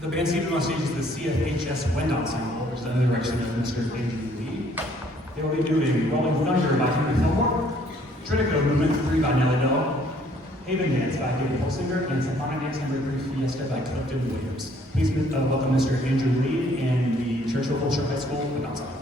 The band seated on stage is the CFHS Wind Ensemble, which is under the direction of Mr. Andrew Lee. They will be doing Rolling Thunder by Henry Fillmore, Trinico Movement 3 by Nellie Bell, Haven Dance by David Holsinger, and Symphonic Dance Number 3 Fiesta by Clifton Williams. Please welcome Mr. Andrew Lee and the Churchill Culture High School Wind Ensemble.